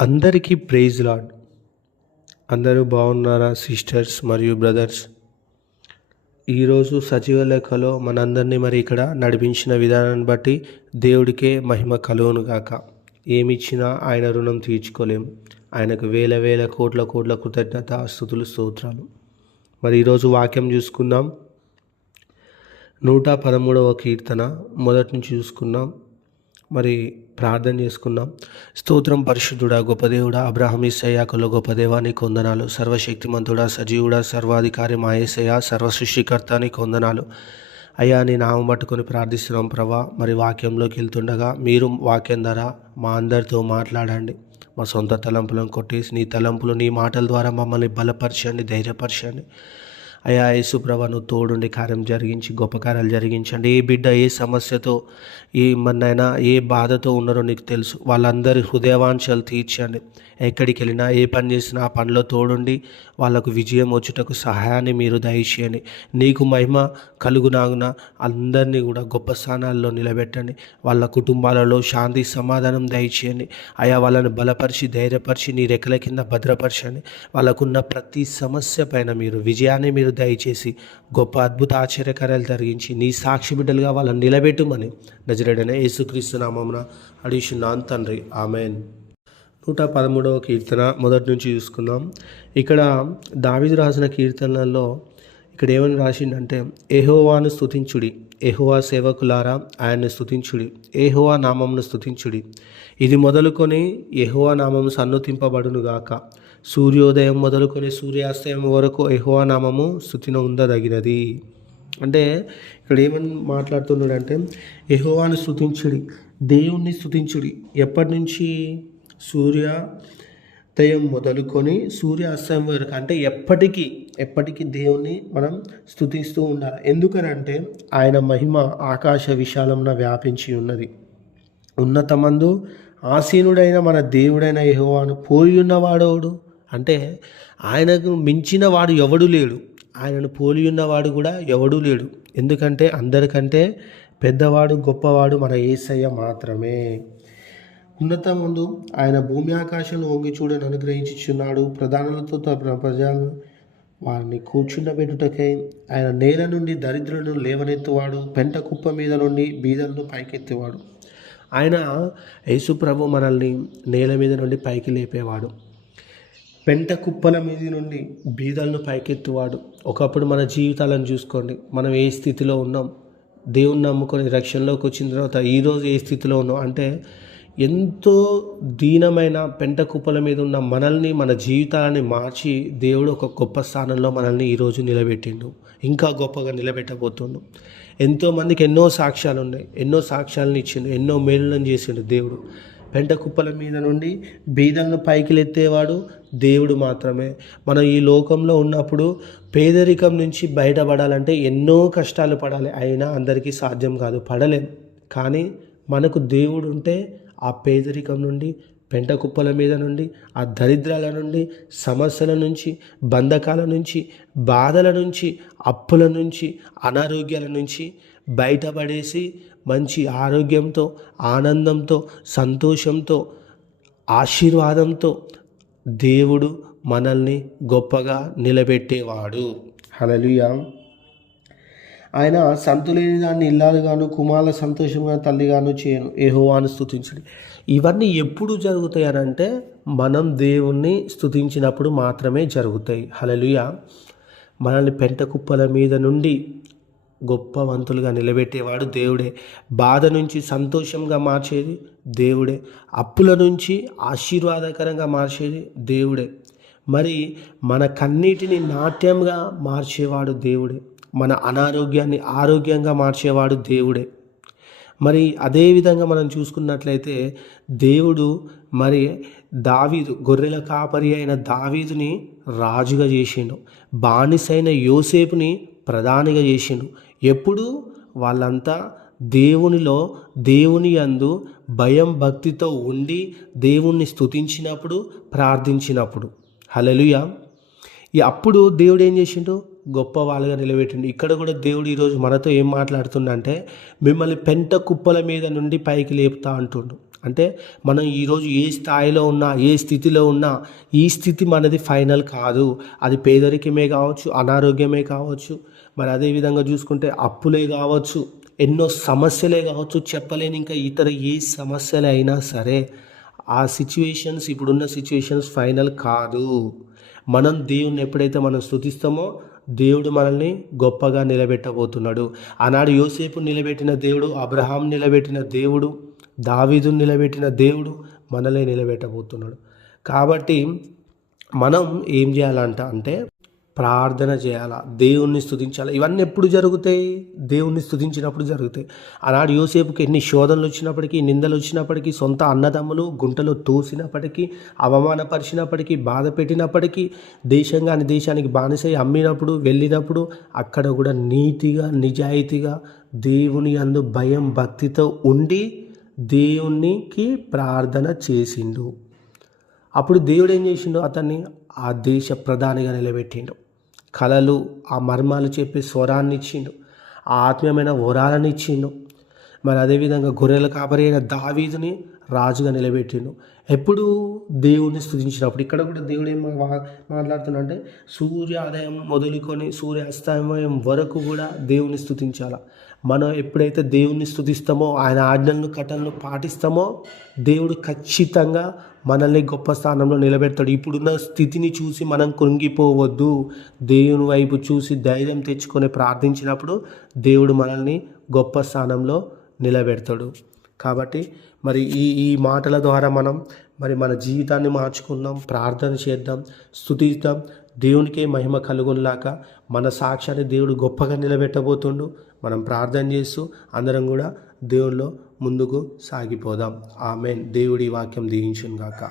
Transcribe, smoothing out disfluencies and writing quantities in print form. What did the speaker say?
అందరికీ praise lord. అందరూ బాగున్నారా సిస్టర్స్ మరియు బ్రదర్స్? ఈరోజు సజీవ లెక్కలో మనందరినీ మరి ఇక్కడ నడిపించిన విధానాన్ని బట్టి దేవుడికే మహిమ కలుగును గాక. ఏమిచ్చినా ఆయన రుణం తీర్చుకోలేము. ఆయనకు వేల వేల కోట్ల కోట్ల కృతజ్ఞత స్తుతులు స్తోత్రాలు. మరి ఈరోజు వాక్యం చూసుకుందాం. 113వ కీర్తన మొదటి నుంచి చూసుకుందాం. మరి ప్రార్థన చేసుకుందాం. స్తోత్రం పరిశుద్ధుడా, గొప్ప దేవుడా, అబ్రహాం ఇస్సాయాకుల గొప్ప దేవా నీకు వందనాలు. సర్వశక్తిమంతుడా, సజీవుడా, సర్వాధికారి మా యేసయ్యా, సర్వసృష్టికర్త నీకు వందనాలు. అయ్యా నీ నామం పట్టుకొని ప్రార్థిస్తున్నాం ప్రభా. మరి వాక్యంలోకి వెళ్తుండగా మీరు వాక్యం ద్వారా మా అందరితో మాట్లాడండి. మా సొంత తలంపులను కొట్టేసి నీ తలంపులు నీ మాటల ద్వారా మమ్మల్ని బలపరచండి, ధైర్యపరచండి. అయ్యా యేసు ప్రభా నువ్వు తోడుండి కార్యం జరిగించి గొప్ప కార్యాలు జరిగించండి. ఏ బిడ్డ ఏ సమస్యతో ఏమన్నైనా ఏ బాధతో ఉన్నారో నీకు తెలుసు. వాళ్ళందరి హృదయవాంఛలు తీర్చండి. ఎక్కడికి వెళ్ళినా ఏ పని చేసినా ఆ పనిలో తోడుండి వాళ్ళకు విజయం వచ్చుటకు సహాయాన్ని మీరు దయచేయండి. నీకు మహిమ కలుగునాగున అందరినీ కూడా గొప్ప స్థానాల్లో నిలబెట్టండి. వాళ్ళ కుటుంబాలలో శాంతి సమాధానం దయచేయండి. అయా వాళ్ళని బలపరిచి ధైర్యపరిచి నీ రెక్కల కింద భద్రపరచండి. వాళ్ళకున్న ప్రతి సమస్య పైన మీరు విజయాన్ని మీరు దయచేసి గొప్ప అద్భుత ఆశ్చర్యకార్యాలు జరిగించి నీ సాక్షి బిడ్డలుగా వాళ్ళని నిలబెట్టుమని నజరేయుడైన యేసుక్రీస్తు నామమున అడిగిస్తున్నాను తండ్రి, ఆమెన్. 113వ కీర్తన మొదటి నుంచి చూసుకుందాం. ఇక్కడ దావీదు రాసిన కీర్తనలలో ఇక్కడ ఏమని రాసిందంటే, యెహోవాను స్తుతించుడి, యెహోవా సేవకులారా ఆయన్ని స్తుతించుడి, యెహోవా నామమును స్తుతించుడి. ఇది మొదలుకొని యెహోవా నామము సన్నుతింపబడును గాక. సూర్యోదయం మొదలుకొని సూర్యాస్తయం వరకు యెహోవా నామము స్తుతిని ఉండదగినది. అంటే ఇక్కడ ఏమని మాట్లాడుతున్నాడంటే, యెహోవాను స్తుతించుడి, దేవుణ్ణి స్తుతించుడి. ఎప్పటి నుంచి? సూర్యోదయం మొదలుకొని సూర్యాస్తయం వరకు, అంటే ఎప్పటికీ దేవుణ్ణి మనం స్తుతిస్తూ ఉండాలి. ఎందుకనంటే ఆయన మహిమ ఆకాశ విశాలమున వ్యాపించి ఉన్నది. ఉన్నతమందు ఆసీనుడైన మన దేవుడైన యెహోవాను పోలి ఉన్నవాడోడు. అంటే ఆయనకు మించిన వాడు ఎవడు లేడు, ఆయనను పోలి ఉన్నవాడు కూడా ఎవడూ లేడు. ఎందుకంటే అందరికంటే పెద్దవాడు గొప్పవాడు మన యేసయ్య మాత్రమే. ఉన్నతమందు ఆయన భూమి ఆకాశంలో వంగి చూడని అనుగ్రహించుచున్నాడు. ప్రధానులతో తన ప్రజలను వారిని కూర్చుండబెట్టుటకై ఆయన నేల నుండి దరిద్రులను లేవనెత్తువాడు, పెంట కుప్ప మీద నుండి బీదలను పైకెత్తేవాడు. ఆయన యేసు ప్రభు మనల్ని నేల మీద నుండి పైకి లేపేవాడు, పెంట కుప్పల మీద నుండి బీదలను పైకెత్తువాడు. ఒకప్పుడు మన జీవితాలను చూసుకోండి, మనం ఏ స్థితిలో ఉన్నాం, దేవుణ్ణి నమ్ముకొని రక్షణలోకి వచ్చిన తర్వాత ఈరోజు ఏ స్థితిలో ఉన్నాం అంటే ఎంతో దీనమైన పెంట కుప్పల మీద ఉన్న మనల్ని, మన జీవితాలని మార్చి దేవుడు ఒక గొప్ప స్థానంలో మనల్ని ఈరోజు నిలబెట్టిండు, ఇంకా గొప్పగా నిలబెట్టబోతుండు. ఎంతోమందికి ఎన్నో సాక్ష్యాలు ఉన్నాయి, ఎన్నో సాక్ష్యాలను ఇచ్చిండు, ఎన్నో మేలులను చేసిండు దేవుడు. పెంట కుప్పల మీద నుండి బీదలను పైకి లెత్తేవాడు దేవుడు మాత్రమే. మనం ఈ లోకంలో ఉన్నప్పుడు పేదరికం నుంచి బయటపడాలంటే ఎన్నో కష్టాలు పడాలి, అయినా అందరికీ సాధ్యం కాదు, పడలేం. కానీ మనకు దేవుడు ఉంటే ఆ పేదరికం నుండి, పెంట కుప్పల మీద నుండి, ఆ దరిద్రాల నుండి, సమస్యల నుంచి, బంధకాల నుంచి, బాధల నుంచి, అప్పుల నుంచి, అనారోగ్యాల నుంచి బయటపడేసి మంచి ఆరోగ్యంతో, ఆనందంతో, సంతోషంతో, ఆశీర్వాదంతో దేవుడు మనల్ని గొప్పగా నిలబెట్టేవాడు. హల్లెలూయా. ఆయన సంతులేని దాన్ని ఇల్లాలుగాను, కుమారుల సంతోషంగా తల్లిగాను చేయను, యెహోవాను స్తుతించుడి. ఇవన్నీ ఎప్పుడు జరుగుతాయి అంటే మనం దేవుణ్ణి స్తుతించినప్పుడు మాత్రమే జరుగుతాయి. హల్లెలూయా. మనల్ని పెంట కుప్పల మీద నుండి గొప్పవంతులుగా నిలబెట్టేవాడు దేవుడే. బాధ నుంచి సంతోషంగా మార్చేది దేవుడే. అప్పుల నుంచి ఆశీర్వాదకరంగా మార్చేది దేవుడే. మరి మన కన్నీటిని నాట్యంగా మార్చేవాడు దేవుడే. మన అనారోగ్యాన్ని ఆరోగ్యంగా మార్చేవాడు దేవుడే. మరి అదేవిధంగా మనం చూసుకున్నట్లయితే దేవుడు మరి దావీదు, గొర్రెల కాపరి అయిన దావీదుని రాజుగా చేసిండు, బానిసైన యోసేపుని ప్రధానిగా చేసిండు. ఎప్పుడు? వాళ్ళంతా దేవుని యందు భయం భక్తితో ఉండి దేవుణ్ణి స్తుతించినప్పుడు, ప్రార్థించినప్పుడు. హల్లెలూయా. అప్పుడు దేవుడు ఏం చేసిండు? గొప్ప వాళ్ళగా నిలబెట్టిండు. ఇక్కడ కూడా దేవుడు ఈరోజు మనతో ఏం మాట్లాడుతుండంటే మిమ్మల్ని పెంట కుప్పల మీద నుండి పైకి లేపుతా అంటుండు. అంటే మనం ఈరోజు ఏ స్థాయిలో ఉన్నా, ఏ స్థితిలో ఉన్నా, ఈ స్థితి మనది ఫైనల్ కాదు. అది పేదరికమే కావచ్చు, అనారోగ్యమే కావచ్చు, మరి అదేవిధంగా చూసుకుంటే అప్పులే కావచ్చు, ఎన్నో సమస్యలే కావచ్చు, చెప్పలేని ఇంకా ఇతర ఏ సమస్యలు అయినా సరే, ఆ సిచ్యువేషన్స్, ఇప్పుడున్న సిచ్యువేషన్స్ ఫైనల్ కాదు. మనం దేవుణ్ణి ఎప్పుడైతే మనం స్తుతిస్తామో దేవుడు మనల్ని గొప్పగా నిలబెట్టబోతున్నాడు. ఆనాడు యోసేపు నిలబెట్టిన దేవుడు, అబ్రహాం నిలబెట్టిన దేవుడు, దావీదును నిలబెట్టిన దేవుడు మనల్ని నిలబెట్టబోతున్నాడు. కాబట్టి మనం ఏం చేయాలంట అంటే ప్రార్థన చేయాలా, దేవుణ్ణి స్తుతించాలి. ఇవన్నీ ఎప్పుడు జరుగుతాయి? దేవుణ్ణి స్తుతించినప్పుడు జరుగుతాయి. ఆనాడు యోసేపుకి ఎన్ని శోధనలు వచ్చినప్పటికీ, నిందలు వచ్చినప్పటికీ, సొంత అన్నదమ్ములు గుంటలో తోసినప్పటికీ, అవమానపరిచినప్పటికీ, బాధ పెట్టినప్పటికీ, దేశం కాని దేశానికి బానిసై అమ్మినప్పుడు, వెళ్ళినప్పుడు అక్కడ కూడా నీతిగా, నిజాయితీగా, దేవుని యందు భయం భక్తితో ఉండి దేవునికి ప్రార్థన చేసిండు. అప్పుడు దేవుడు ఏం చేసిండు? అతన్ని ఆ దేశ ప్రధానిగా నిలబెట్టిండు. కళలు, ఆ మర్మాలు చెప్పే స్వరాన్ని ఇచ్చిండు, ఆ ఆత్మీయమైన వరాలను ఇచ్చిండు. మరి అదేవిధంగా గొర్రెల కాపరి అయిన దావీదుని రాజుగా నిలబెట్టిండు. ఎప్పుడు? దేవుణ్ణి స్తుతించినప్పుడు. ఇక్కడ కూడా దేవుడు ఏం మాట్లాడుతున్నాడంటే సూర్యోదయం మొదలుకొని సూర్యాస్తమయం వరకు కూడా దేవుణ్ణి స్తుతించాలి. మనం ఎప్పుడైతే దేవుణ్ణి స్తుతిస్తామో, ఆయన ఆజ్ఞలను కట్టలను పాటిస్తామో, దేవుడు ఖచ్చితంగా మనల్ని గొప్ప స్థానంలో నిలబెడతాడు. ఇప్పుడున్న స్థితిని చూసి మనం కృంగిపోవద్దు. దేవుని వైపు చూసి ధైర్యం తెచ్చుకొని ప్రార్థించినప్పుడు దేవుడు మనల్ని గొప్ప స్థానంలో నిలబెడతాడు. కాబట్టి మరి ఈ మాటల ద్వారా మనం మరి మన జీవితాన్ని మార్చుకుందాం, ప్రార్థన చేద్దాం, స్తుతిద్దాం. దేవునికే మహిమ కలుగునిలాగా మన సాక్ష్యాన్ని దేవుడు గొప్పగా నిలబెట్టబోతుండు. మనం ప్రార్థన చేస్తూ అందరం కూడా దేవునిలో ముందుకు సాగిపోదాం. ఆమేన్. దేవుడి వాక్యం దీవించును గాక.